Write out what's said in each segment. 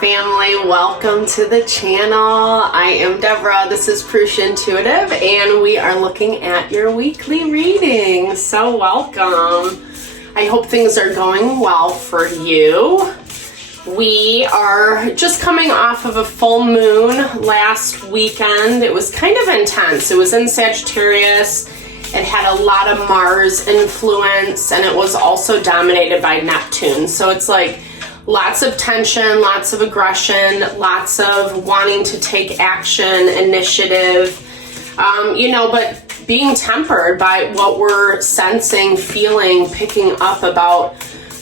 family. Welcome to the channel. I am Deborah. This is Purusha Intuitive, and we are looking at your weekly reading. So welcome. I hope things are going well for you. We are just coming off of a full moon last weekend. It was kind of intense. It was in Sagittarius. It had a lot of Mars influence, and it was also dominated by Neptune. So it's like lots of tension, lots of aggression, lots of wanting to take action, initiative, but being tempered by what we're sensing, feeling, picking up about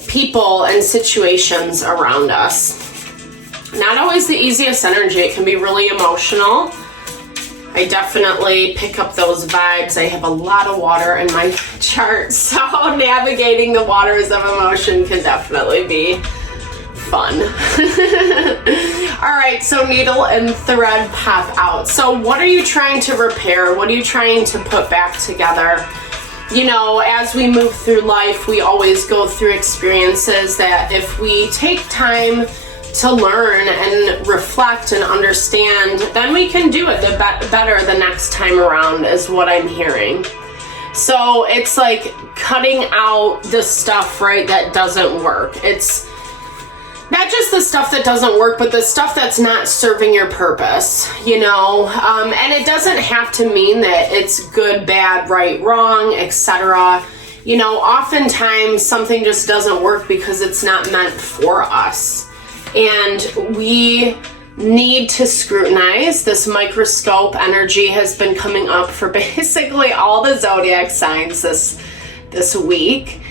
people and situations around us. Not always the easiest energy. It can be really emotional. I definitely pick up those vibes. I have a lot of water in my chart, so navigating the waters of emotion can definitely be fun. All right, so needle and thread pop out. So what are you trying to repair? What are you trying to put back together? You know, as we move through life, we always go through experiences that if we take time to learn and reflect and understand, then we can do it better the next time around, is what I'm hearing. So it's like cutting out the stuff, right, that doesn't work. It's not just the stuff that doesn't work, but the stuff that's not serving your purpose, and it doesn't have to mean that it's good, bad, right, wrong, etc. Oftentimes something just doesn't work because it's not meant for us. And we need to scrutinize. This microscope energy has been coming up for basically all the zodiac signs this week.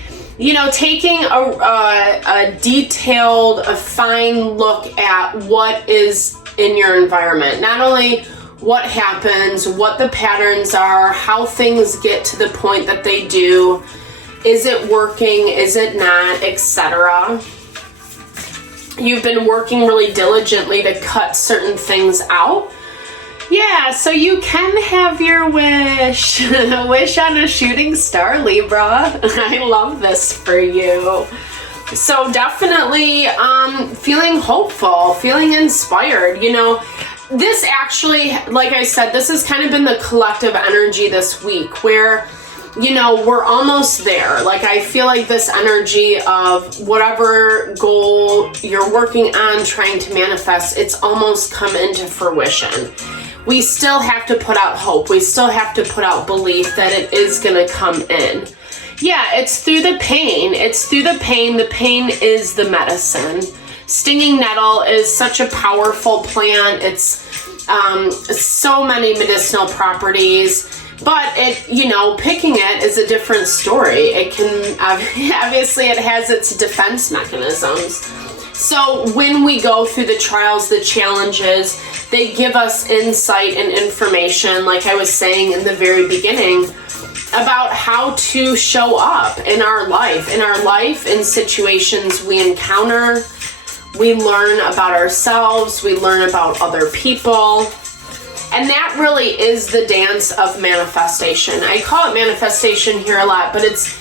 Taking a detailed, a fine look at what is in your environment. Not only what happens, what the patterns are, how things get to the point that they do, is it working, is it not, etc. You've been working really diligently to cut certain things out. Yeah, so you can have your wish. Wish on a shooting star, Libra. I love this for you. So definitely feeling hopeful, feeling inspired. This actually, like I said, this has kind of been the collective energy this week where, we're almost there. Like, I feel like this energy of whatever goal you're working on, trying to manifest, it's almost come into fruition. We still have to put out hope. We still have to put out belief that it is going to come in. Yeah, it's through the pain. It's through the pain. The pain is the medicine. Stinging nettle is such a powerful plant. It's so many medicinal properties. But picking it is a different story. It can, obviously it has its defense mechanisms. So when we go through the trials, the challenges, they give us insight and information, like I was saying in the very beginning, about how to show up in our life, in situations we encounter. We learn about ourselves, we learn about other people. And that really is the dance of manifestation. I call it manifestation here a lot, but it's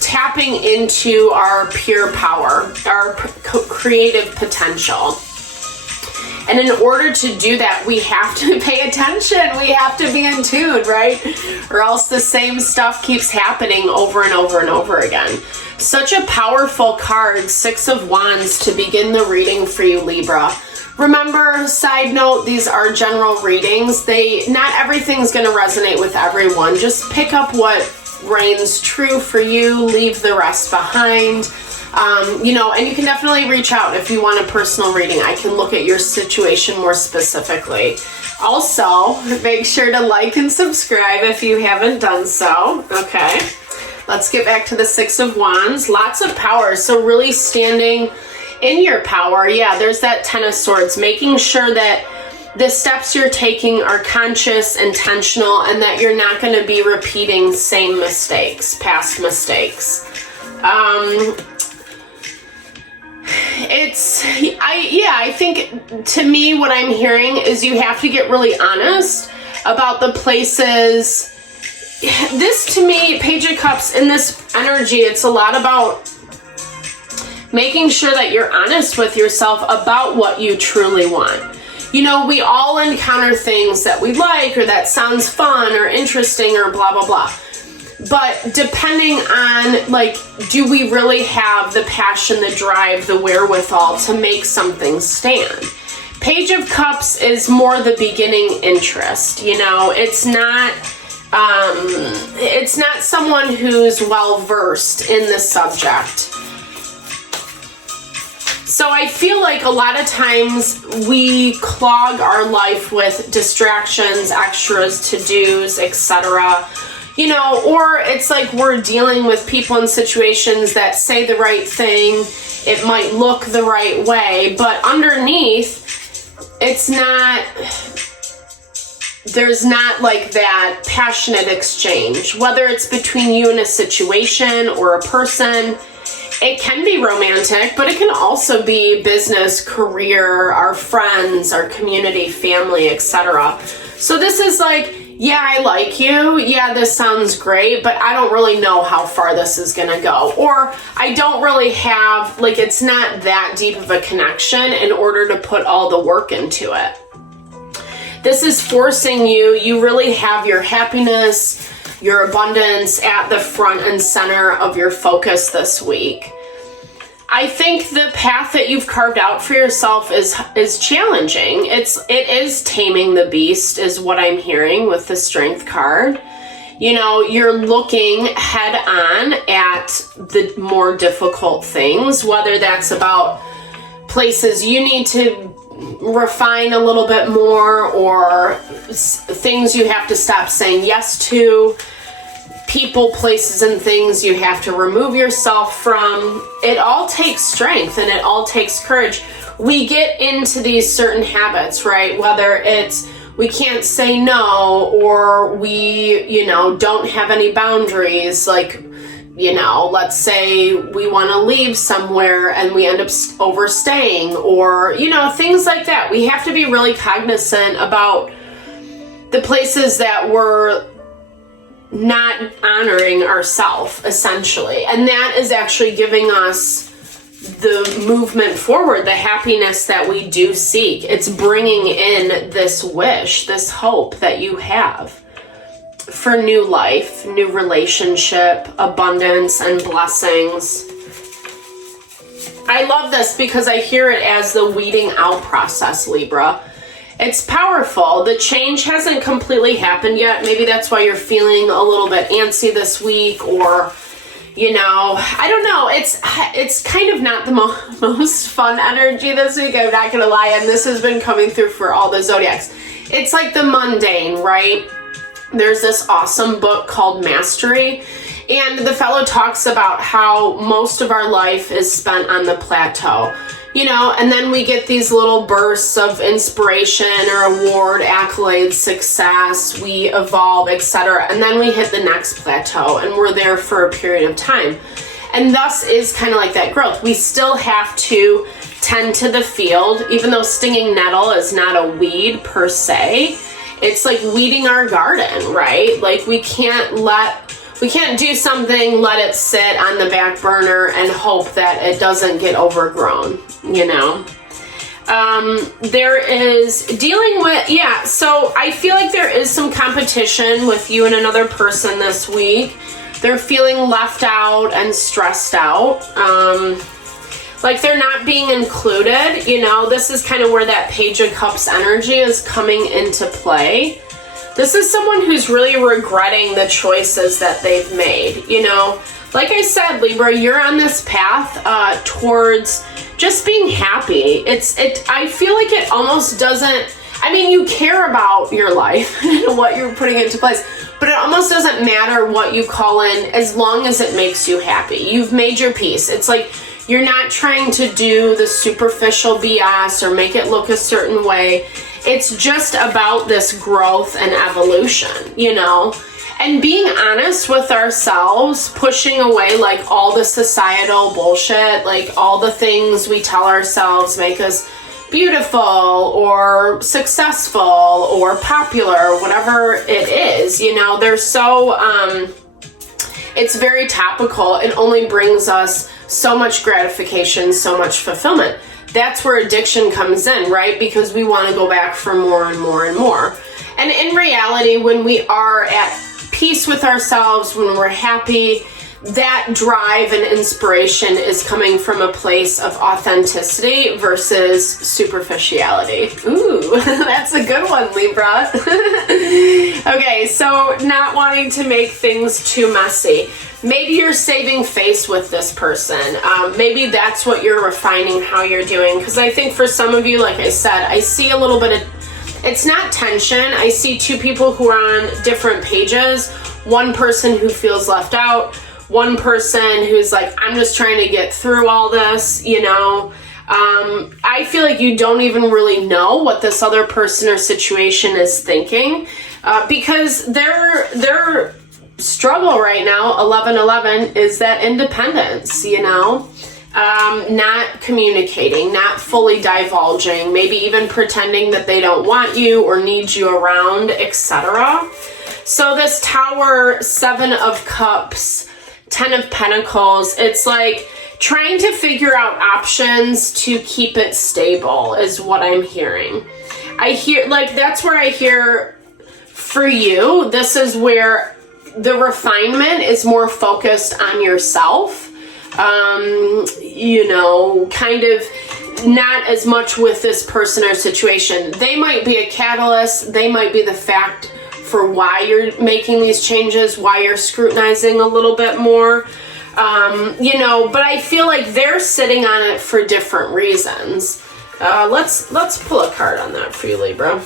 tapping into our pure power, our creative potential. And in order to do that, we have to pay attention. We have to be in tune, right? Or else the same stuff keeps happening over and over and over again. Such a powerful card, Six of Wands, to begin the reading for you, Libra. Remember, side note, these are general readings. Not everything's going to resonate with everyone. Just pick up what reigns true for you, leave the rest behind. And you can definitely reach out if you want a personal reading. I can look at your situation more specifically. Also, make sure to like and subscribe if you haven't done so. Okay, let's get back to the Six of Wands. Lots of power, so really standing in your power. Yeah, there's that Ten of Swords, making sure that the steps you're taking are conscious, intentional, and that you're not going to be repeating same mistakes, past mistakes. I think to me what I'm hearing is you have to get really honest about the places. This to me, Page of Cups, in this energy, it's a lot about Making sure that you're honest with yourself about what you truly want. You know, we all encounter things that we like or that sounds fun or interesting or blah, blah, blah. But depending on, like, do we really have the passion, the drive, the wherewithal to make something stand? Page of Cups is more the beginning interest, you know, it's not someone who's well-versed in the subject. So I feel like a lot of times we clog our life with distractions, extras, to-dos, etc. You know, or it's like we're dealing with people in situations that say the right thing. It might look the right way, but underneath, there's not like that passionate exchange. Whether it's between you and a situation or a person, it can be romantic, but it can also be business, career, our friends, our community, family, etc. So this is like, yeah, I like you. Yeah, this sounds great, but I don't really know how far this is going to go. Or I don't really have, like, it's not that deep of a connection in order to put all the work into it. This is forcing you really have your happiness, your abundance at the front and center of your focus this week. I think the path that you've carved out for yourself is challenging. It is taming the beast, is what I'm hearing with the Strength card. You know, you're looking head on at the more difficult things, whether that's about places you need to refine a little bit more, or things you have to stop saying yes to, people, places, and things you have to remove yourself from. It all takes strength and it all takes courage. We get into these certain habits, right? Whether it's we can't say no, or we, you know, don't have any boundaries. Like, you know, let's say we want to leave somewhere and we end up overstaying, or, you know, things like that. We have to be really cognizant about the places that we're not honoring ourselves, essentially. And that is actually giving us the movement forward, the happiness that we do seek. It's bringing in this wish, this hope that you have for new life, new relationship, abundance, and blessings. I love this because I hear it as the weeding out process, Libra. It's powerful. The change hasn't completely happened yet. Maybe that's why you're feeling a little bit antsy this week, or, you know, I don't know. It's kind of not the most fun energy this week, I'm not going to lie, and this has been coming through for all the zodiacs. It's like the mundane, right? There's this awesome book called Mastery, and the fellow talks about how most of our life is spent on the plateau. You know, and then we get these little bursts of inspiration or award, accolades, success, we evolve, etc. And then we hit the next plateau and we're there for a period of time. And thus is kind of like that growth. We still have to tend to the field, even though stinging nettle is not a weed per se. It's like weeding our garden, right? Like we can't do something, let it sit on the back burner and hope that it doesn't get overgrown, you know? There is dealing with, so I feel like there is some competition with you and another person this week. They're feeling left out and stressed out. Like they're not being included, you know? This is kind of where that Page of Cups energy is coming into play. This is someone who's really regretting the choices that they've made, you know? Like I said, Libra, you're on this path towards just being happy. I feel like it almost doesn't, I mean, you care about your life and what you're putting into place, but it almost doesn't matter what you call in as long as it makes you happy. You've made your peace. It's like you're not trying to do the superficial BS or make it look a certain way. It's just about this growth and evolution, you know, and being honest with ourselves, pushing away like all the societal bullshit, like all the things we tell ourselves make us beautiful or successful or popular, whatever it is, you know. They're so, it's very topical. It only brings us so much gratification, so much fulfillment. That's where addiction comes in, right? Because we want to go back for more and more and more. And in reality, when we are at peace with ourselves, when we're happy, that drive and inspiration is coming from a place of authenticity versus superficiality. Ooh, that's a good one, Libra. Okay, so not wanting to make things too messy. Maybe you're saving face with this person. Maybe that's what you're refining how you're doing. Because I think for some of you, like I said, I see a little bit of, it's not tension. I see two people who are on different pages. One person who feels left out. One person who's like, I'm just trying to get through all this, you know. I feel like you don't even really know what this other person or situation is thinking, because their struggle right now, 11-11, is that independence, you know. Not communicating, not fully divulging, maybe even pretending that they don't want you or need you around, etc. So this Tower, 7 of Cups, 10 of Pentacles, it's like trying to figure out options to keep it stable is what I'm hearing. I hear, like, that's where I hear for you, this is where the refinement is more focused on yourself. You know, kind of not as much with this person or situation. They might be a catalyst. They might be the fact for why you're making these changes, why you're scrutinizing a little bit more, you know, but I feel like they're sitting on it for different reasons. Let's pull a card on that for you, Libra.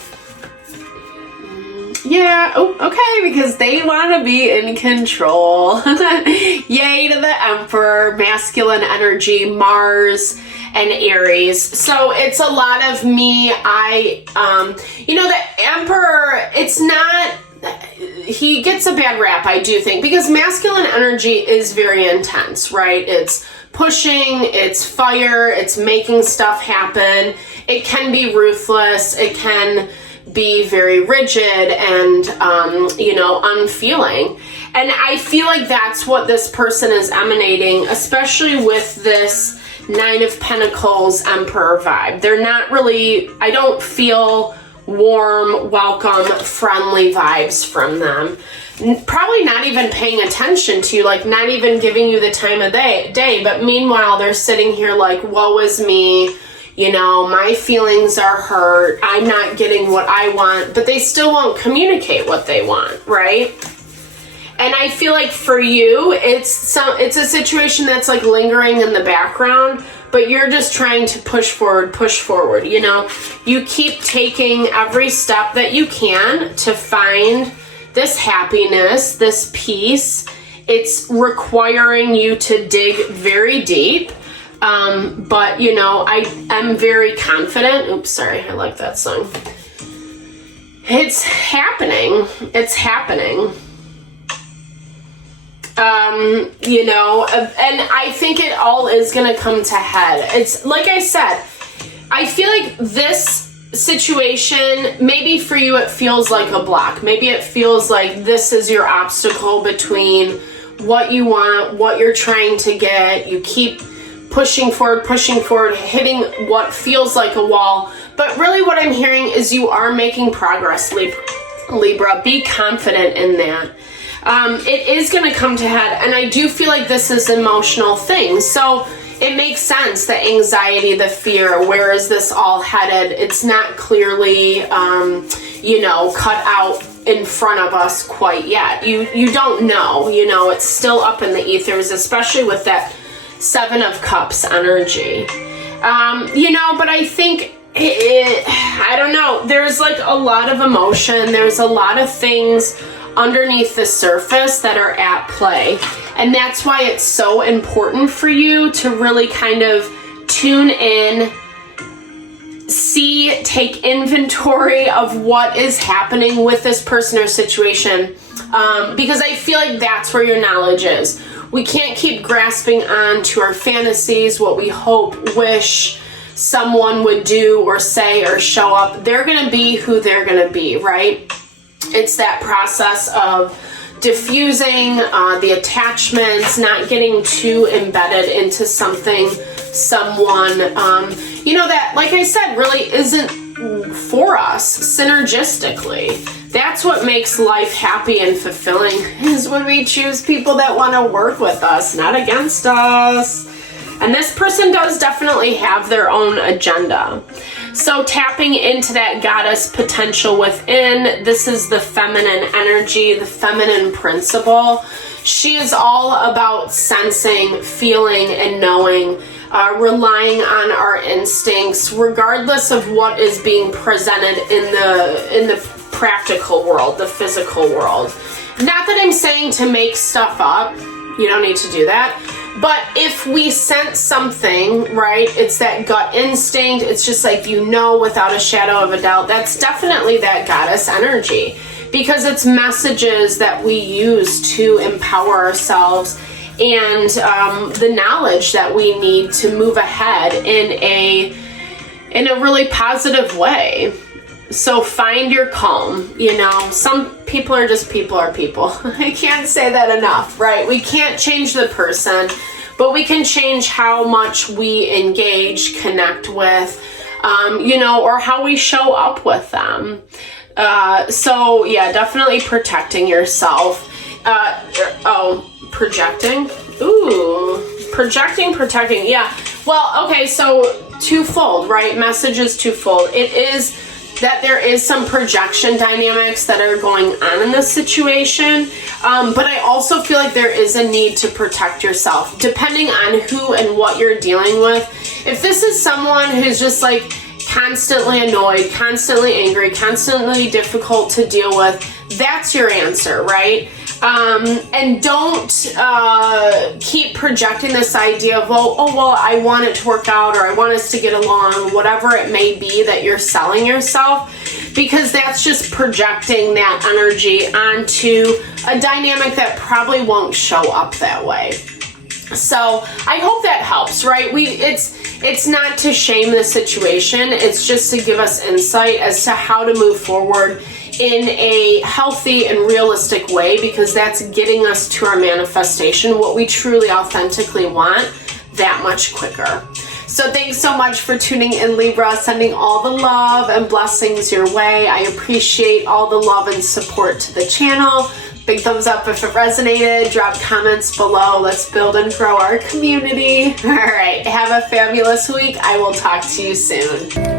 Yeah, oh, okay, because they want to be in control. Yay to the Emperor, masculine energy, Mars and Aries. So it's a lot of me. You know, the Emperor, it's not, he gets a bad rap, I do think, because masculine energy is very intense, right? It's pushing, it's fire, it's making stuff happen. It can be ruthless. It can be very rigid and, you know, unfeeling. And I feel like that's what this person is emanating, especially with this 9 of Pentacles Emperor vibe. They're not really, I don't feel warm, welcome, friendly vibes from them. Probably not even paying attention to you, like not even giving you the time of day. But meanwhile, they're sitting here like, woe is me. You know, my feelings are hurt. I'm not getting what I want, but they still won't communicate what they want, right? And I feel like for you, it's a situation that's like lingering in the background, but you're just trying to push forward, you know? You keep taking every step that you can to find this happiness, this peace. It's requiring you to dig very deep. But you know, I am very confident. Oops, sorry, I like that song. It's happening. It's happening. You know, and I think it all is going to come to head. It's like I said, I feel like this situation, maybe for you it feels like a block. Maybe it feels like this is your obstacle between what you want, what you're trying to get. You keep pushing forward, hitting what feels like a wall. But really what I'm hearing is you are making progress, Libra. Be confident in that. It is going to come to head, and I do feel like this is an emotional thing. So it makes sense, the anxiety, the fear, where is this all headed? It's not clearly, you know, cut out in front of us quite yet. You don't know, you know, it's still up in the ethers, especially with that 7 of Cups energy. You know, but I think, I don't know, there's like a lot of emotion. There's a lot of things underneath the surface that are at play. And that's why it's so important for you to really kind of tune in, see, take inventory of what is happening with this person or situation. Because I feel like that's where your knowledge is. We can't keep grasping on to our fantasies, what we hope, wish someone would do or say or show up. They're going to be who they're going to be, right? It's that process of diffusing the attachments, not getting too embedded into something, someone, that, like I said, really isn't for us synergistically. That's what makes life happy and fulfilling, is when we choose people that want to work with us, not against us. And this person does definitely have their own agenda. So tapping into that goddess potential within, this is the feminine energy, the feminine principle. She is all about sensing, feeling, and knowing, relying on our instincts, regardless of what is being presented in the practical world, the physical world. Not that I'm saying to make stuff up. You don't need to do that. But if we sense something, right, it's that gut instinct. It's just like, without a shadow of a doubt, that's definitely that goddess energy, because it's messages that we use to empower ourselves and the knowledge that we need to move ahead in a really positive way. So find your calm. Some people are just people are people. I can't say that enough, right? We can't change the person, but we can change how much we engage, connect with, or how we show up with them. So yeah, definitely protecting yourself. Projecting. Ooh, projecting, protecting. Yeah. Well, okay. So twofold, right? Message is twofold. It is that there is some projection dynamics that are going on in this situation. But I also feel like there is a need to protect yourself, depending on who and what you're dealing with. If this is someone who's just like constantly annoyed, constantly angry, constantly difficult to deal with, that's your answer, right? And don't keep projecting this idea of, I want it to work out, or I want us to get along, whatever it may be that you're selling yourself, because that's just projecting that energy onto a dynamic that probably won't show up that way. So I hope that helps, right? It's not to shame the situation. It's just to give us insight as to how to move forward in a healthy and realistic way, because that's getting us to our manifestation, what we truly authentically want, that much quicker. So thanks so much for tuning in, Libra. Sending all the love and blessings your way. I appreciate all the love and support to the channel. Big thumbs up if it resonated. Drop comments below. Let's build and grow our community. All right, have a fabulous week. I will talk to you soon.